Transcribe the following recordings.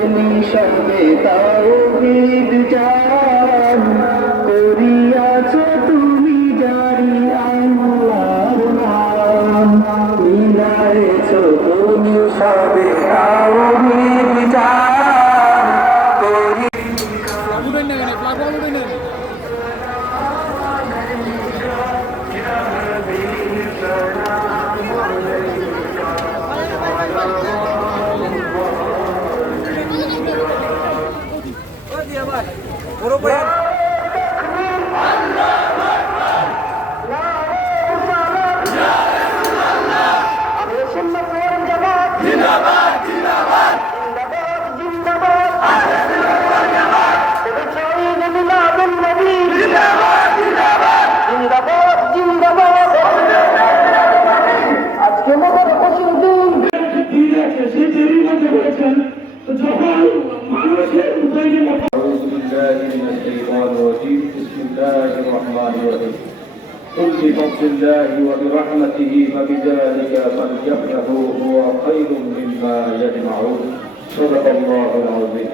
তুমি সবে তাও তাওহীদ জান بفضل الله وبرحمته فبذلك فليفرحوا هو خير مما يجمعون صدق الله العظيم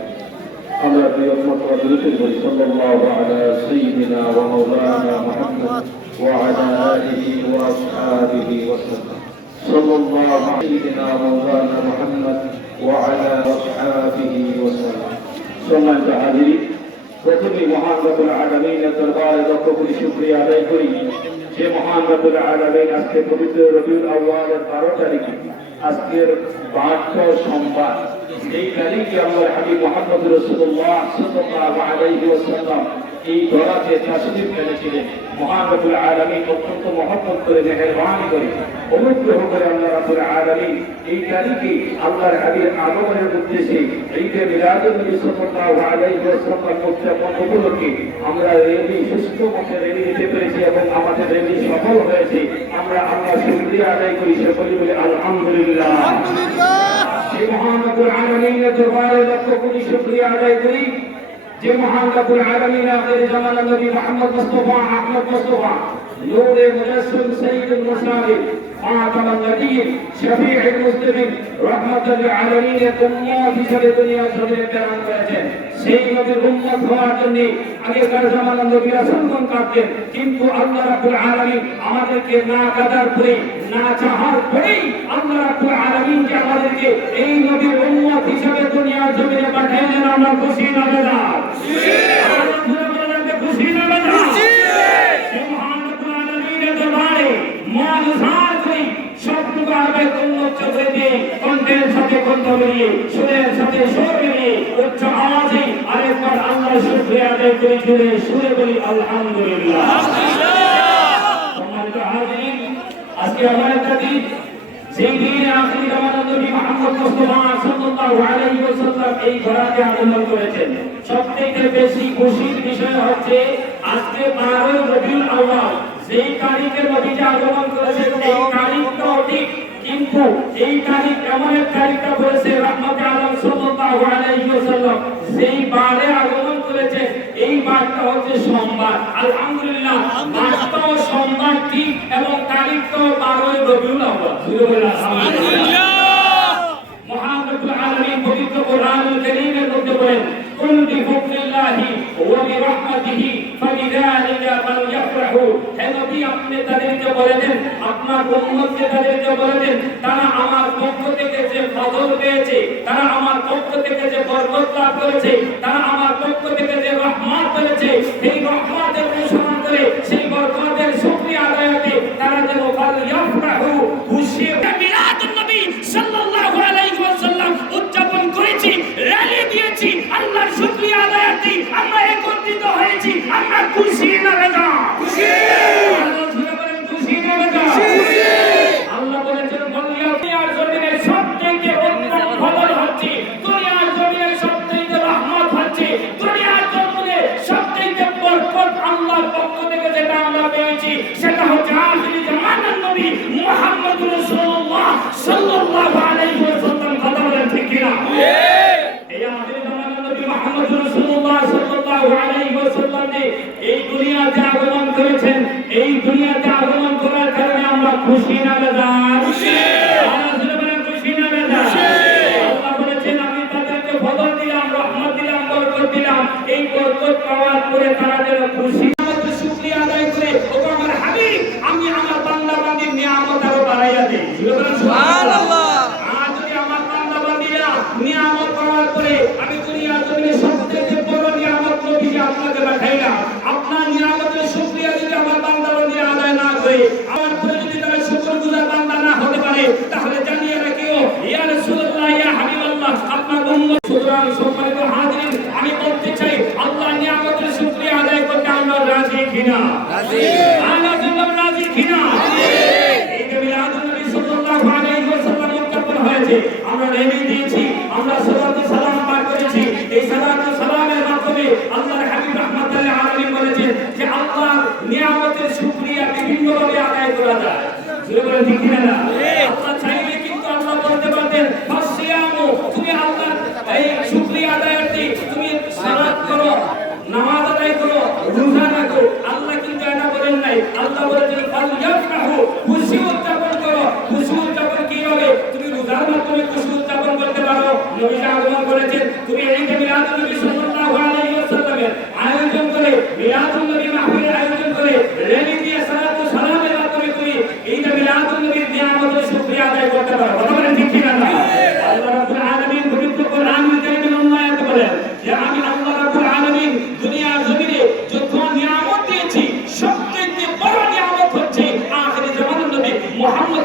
আমরা প্রিয় মতবা দুরুদের বলি সাল্লাল্লাহু আলা সাইয়্যিদিনা ওয়া মাওলানা মুহাম্মদ ওয়া আলা আলিহি ওয়া আসহাবিহি ওয়া সাল্লাম সাল্লাল্লাহু আলা সাইয়্যিদিনা মাওলানা মুহাম্মদ ওয়া আলা আসহাবিহি ওয়া সাল্লাম সম্মানিত হাজিরি প্রথমে মহান রব্বুল আলামিনের দরবারে লক্ষ কোটি শুকরিয়া আদায় করি যে মহান রব্বুল আলামিন আজকে পবিত্র রবিউল আল্লাহের বারো তারিখে, আজকের বার্থ সোমবার এই তারিখে আল্লাহর হাবিব মোহাম্মদ রসুল্লাহ সাল্লাল্লাহু আলাইহি ওয়াসাল্লাম এই দরাতে তাশরীফ এনেছিলেন মহান রব্বুল আলামিন অত্যন্ত মহব্বত করে মেহেরবানি করে অনুগ্রহ করে আল্লাহ রাব্বুল আলামিন এই তারিখে আল্লাহর হাবিব আগমনের উদ্দেশ্যে ঈদে মিলাদুন নবী সাল্লাল্লাহু আলাইহি ওয়াসাল্লাম উদযাপন উপলক্ষে আমরা রেলি সুস্থ মতে রেলি দিতে পেরেছি এবং আমাদের রেলি সফল হয়েছে। আমরা আল্লাহ শুকরিয়া আদায় করি সকলে বলে আলহামদুলিল্লাহ। সেই মহান রব্বুল আলামিনের দরবারে লক্ষ কোটি শুকরিয়া আদায় করি। যে মহান রব্বুল আলামিন আখির জামানা নবী মুহাম্মদ মুস্তাফা, আহমদ মুস্তাফা, নূরে মুজাসসিম সাইয়্যিদুল মুরসালিন خاتم النبيين شفيع المسلمين رحمة للعالمين উম্মত হিসেবে দুনিয়া জমিনে প্রেরণ করেছেন সেই নবীর উম্মত হওয়ার জন্য আগেকার জামানার নবীরা সন্তান কাটতেন কিন্তু আল্লাহ রাব্বুল আলামিন আমাদেরকে না কাদার পরে না চাহার পরেই আল্লাহ রাব্বুল আলামিন যে আমাদেরকে এই নবীর উম্মত হিসেবে দুনিয়ার জমিনে পাঠিয়েছেন আমরা খুশি না বেজার করে দিয়ে কণ্ঠের সাথে কণ্ঠ মিলিয়ে, সুরের সাথে সুর মিলিয়ে, উচ্চ আওয়াজে আরেকবার আল্লাহ শুকরিয়া আদায় করে জুড়ে সুরে বলি, আলহামদুলিল্লাহ। আজকে আমার একটা দিন। সেই দিনে ঘোড়াতে আগমন করেছেন। সবথেকে বেশি খুশির বিষয় হচ্ছে, আজকে 12 রবিউল আউয়াল, যেই তারিখে নবীজি আগমন করেছেন এই তারিখটা ঠিক কিন্তু এই তারিখ এমন এক তারিখটা বলেছে রহমত আলম সাল্লাল্লাহু আলাইহি ওয়াসাল্লাম। যেই বারে আগমন করেছে, এই বারটা হচ্ছে সোমবার। আলহামদুলিল্লাহ সোমবার ঠিক এবং রবিউল আউয়াল। আলহামদুলিল্লাহ। মহান রব্বুল আলামিন পবিত্র বলেন, কুল ওয়া হে নবী নেতাদেরকে বলে দেন আপনার উম্মত নেতাদেরকে বলে দেন তারা আমার পক্ষ থেকে যে ফজল পেয়েছে তারা আমার পক্ষ থেকে যে বরকত লাভ করেছে তারা আমার পক্ষ থেকে যে রহমত পেয়েছে সেই রহমতের অনুসরণ করে সেই বরকতের শুকরিয়া আদায়তে তারা যেন ফাল ইয়াফরাহু খুশি মিলাদুন নবী সাল্লাল্লাহু আলাইহি ওয়াসাল্লাম উদযাপন করেছি র্যালি দিয়েছি আল্লাহর শুকরিয়া আদায়তে আমরা একত্রিত হয়েছি আমরা খুশি না বেজা খুশি আল্লাহ জুড়ে বলেন খুশি না বেজা খুশি আল্লাহ বলেছেন দুনিয়ার জমিনে সবথেকে উত্তম যেটা আমরা পেয়েছি, সেটা হচ্ছে আখিরি জামানার নবী মুহাম্মদ রাসূলুল্লাহ সাল্লাল্লাহু আলাইহি ওয়াসাল্লাম কথা বলেন ঠিক কিনা এই আখিরি জামানার নবী মুহাম্মদ রাসূলুল্লাহ সাল্লাল্লাহু আলাইহি ওয়াসাল্লাম যে এই দুনিয়াতে আগমন করেছেন এই দুনিয়াতে আগমন করার কারণে আমরা খুশি না বেজার খুশি খুশি না বেজার আল্লাহ বলেছেন আমি তাদেরকে বদল দিলাম রহমত দিলাম বরকত দিলাম। এই বরকত পাওয়ার পরে তারা যেন খুশি কিনা রাজি আল্লাহ রাজি কিনা এই যে মিলাদুন নবী সাল্লাল্লাহু আলাইহি ওয়াসাল্লাম উদযাপন হয়েছে। আমরা রেডি দিয়েছি আমরা সালাতু সালাম পাঠ করেছি এই সালাতু সালামের মাধ্যমে আল্লাহর হাবিব রাহমাতুল আলামিন বলেছেন যে আল্লাহর নিয়ামতের শুকরিয়া বিভিন্ন ভাবে আদায় করা যায় সুরে বলে ঠিক কিনা না আল্লাহ চাইলে কিন্তু আল্লাহ বলতে পারতেন ফাসিয়ামু তুমি আল্লাহ এই শুকরিয়া আদায়ার্থে তুমি সালাত করো নামাজ আদায় করো রোজা রাখো আল্লাহ কিন্তু এটা বলেন নাই আল্লাহ বলেছেন ফাল ইয়াফরাহু খুশি উদযাপন করো খুশি উদযাপন কীভাবে তুমি রোজার মাধ্যমে খুশি উদযাপন করতে পারো নবী আগমন করেছেন তুমি এই যে মিলাদুন নবী সাল্লাল্লাহু আলাইহি ওয়াসাল্লামের আয়োজন করে মিলাদুন নবী মাহফিলের আয়োজন করে র্যালি দিয়ে সালাতু সালামের মাধ্যমে তুমি এই যে মিলাদুন নবীর নিয়ামতের শুকরিয়া আদায় করতে পারো কথা বলেন ঠিক কিনা না আল্লাহ রাব্বুল আলামিন পবিত্র কোরআনুল কারীমের অন্য আয়াতে বলেন যে আমি আল্লাহ রাব্বুল আলামিন দুনিয়ার জমিনে যত নিয়ামত দিয়েছি সবথেকে বড় নিয়ামত হচ্ছে আখিরি জামানার নবী মুহাম্মদ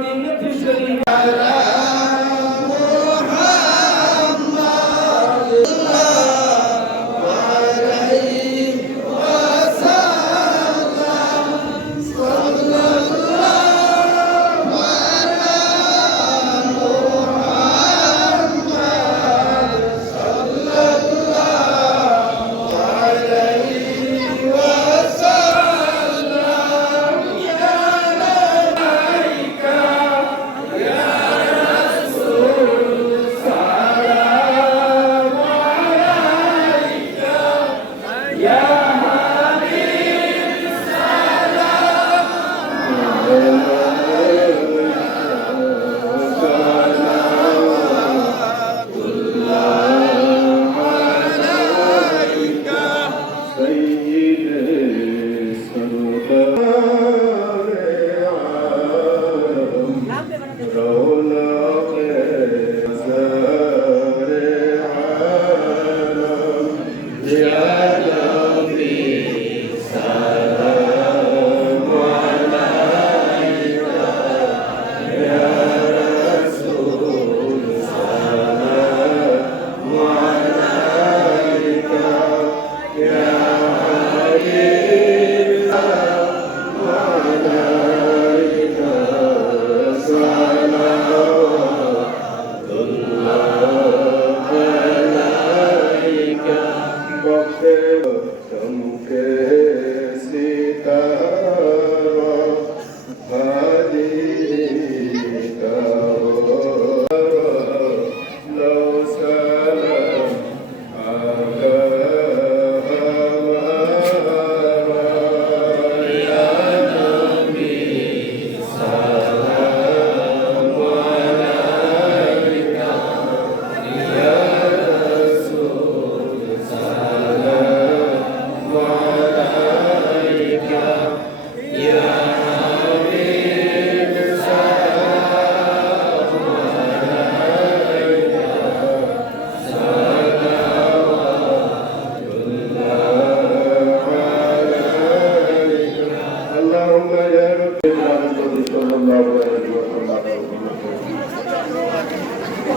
وفي بالمدينه Yeah.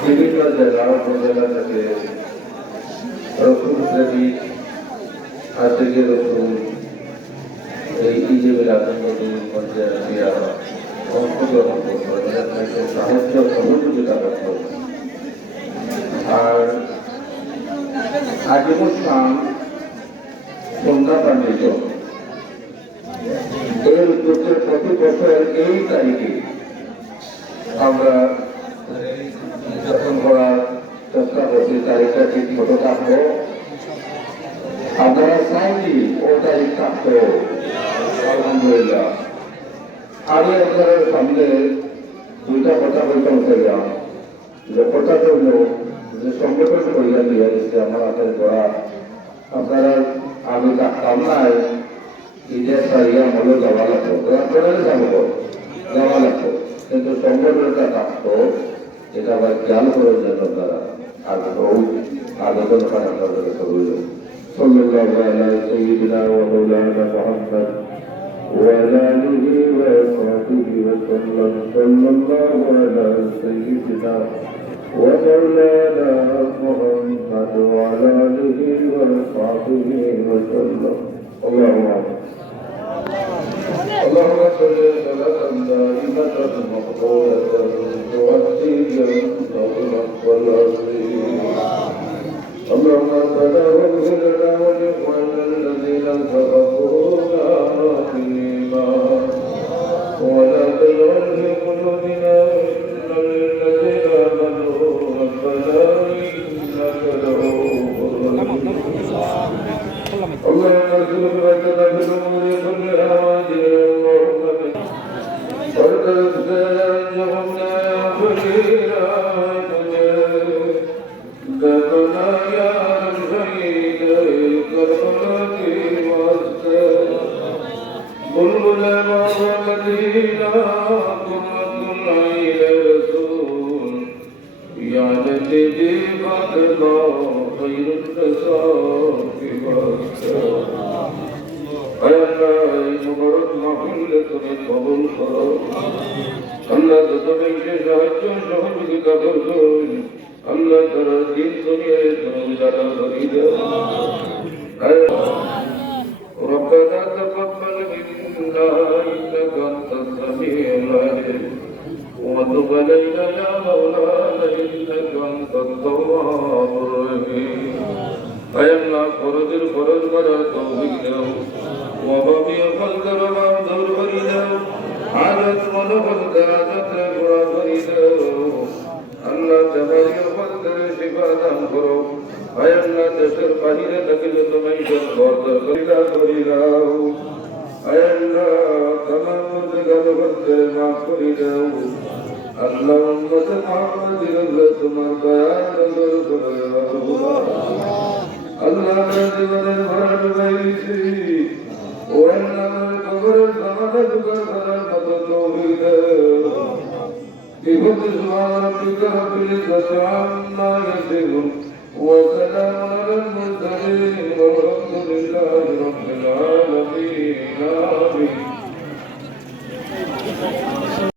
বিভিন্ন জেলা উপজেলা থেকে রসুন প্রেমী আজকে রসুন এই ঈদে মঞ্চে আসিয়া অংশগ্রহণ করতো সাহায্য সহযোগিতা আর আজিমুল খান সন্ধ্যা পাণ্ডিত এর এই তারিখে আমরা যখন করার চেষ্টা করছি, তারিখটা ঠিক মতো থাকব আপনারা চাইনি ও তারিখ থাকতো আলহামদুলিল্লাহ। আমি আপনাদের সামনে দুইটা কথা বলতে চাইলাম যে। কথাটা হলো যে সংগঠন করিয়া দিয়ে দিচ্ছে আমার হাতের করা আপনারা আমি থাকতাম নাই ঈদের সারিয়া মনে যাওয়া লাগতো যাওয়া লাগতো কিন্তু সংগঠনটা থাকতো এটা আবার খেয়াল করার জন্য তারা আগ্রহ আবেদন করা আপনাদের করল صلى الله على سيدنا ومولانا محمد وعلى آله وصحبه وسلم صلى الله على سيدنا ومولانا محمد وعلى آله وصحبه وسلم اللهم آمين اللهم اللهم اغفر لنا في الأمور كلها وأجرنا خير النساء في مكة মুবারক মাহফিলে তুমি কবুল করো আল্লাহ তোমাকে সাহায্য সহযোগিতা করছো আল্লাহ তারা দিন দুনিয়ায় তুমি দাদা করি ربنا تقبل منا انك انت السميع العليم وتب علينا يا مولانا انك انت التواب الرحيم আল্লাহ ফরজের ফরজ করার করি দাও আজাদ মনোবলকে আজাদরে পুরা করি দাও আল্লাহ জামাইয় দান করো আয় আল্লাহ দেশের বাহিরে থাকিলে তুমি বরদার করি দাও محمد رسول الله اللهم اجعل الفرج بيتي وان القبر الزمن تكفر فتتوبك بفضل سبحان ربك رب العزه عما يصفون وسلام على المرسلين والحمد لله رب العالمين امين